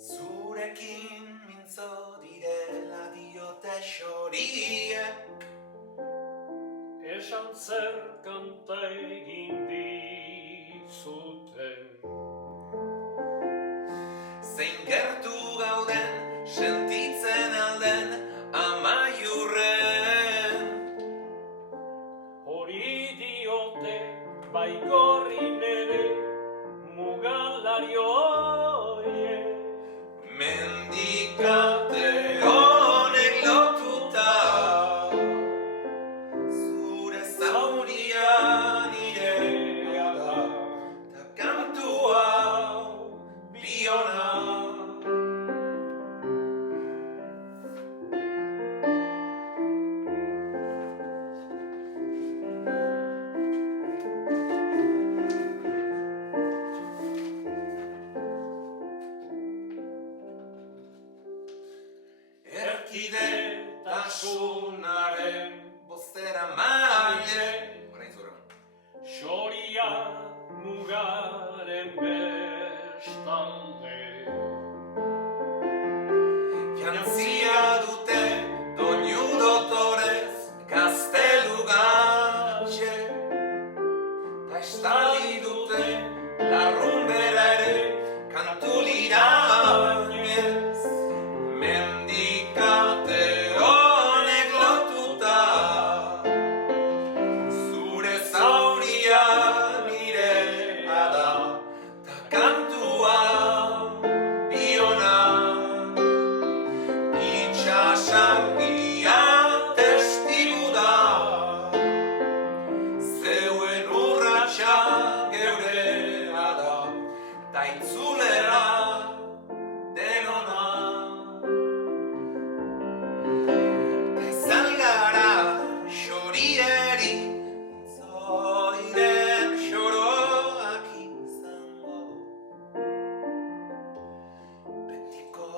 Zurekin mintzo direla diote xoriek. Esan zer kanta egin dizuten. Zein gertu gauden sentitzen alden amaiurren. Hori diote baigorrin ere mugalari horiek. Mendikate honek lotuta zure zauria nirea da, ta kantu hau biona. Erkidetasunaren bozera maile. Orain zure. Xoria mugaren bestalde. Jantzia dute doinu dotorez gaztelu gatxe. Ta estali dute larrumbera ere kantu lirainez. Mendikate honek lotuta zure zauria nirea da, ta kantua biona. Itxasargia testigu da, zeuen urratsa geurea da, ta itzulera denona. Zalgara xorieri zoiren xoroak izango betiko.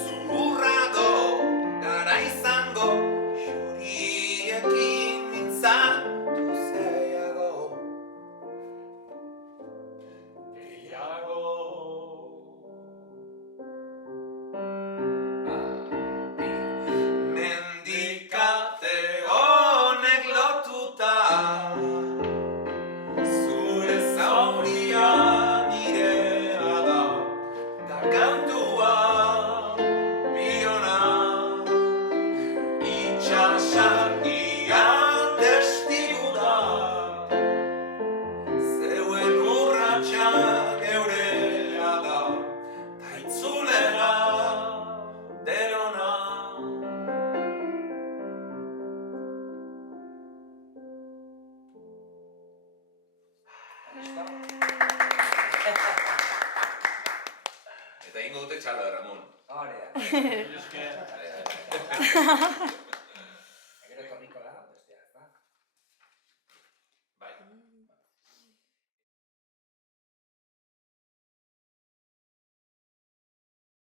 Zurrago gara izango xoriekin mintzatu zeiago. Mendikate honek lotuta zure zauria nirea da, ta kantua biona. Itxasargia testigu da, zeuen urratsa geurea da, ta itzulera denona. Eta ingo dute txalo, Ramon. Hori da. Esker.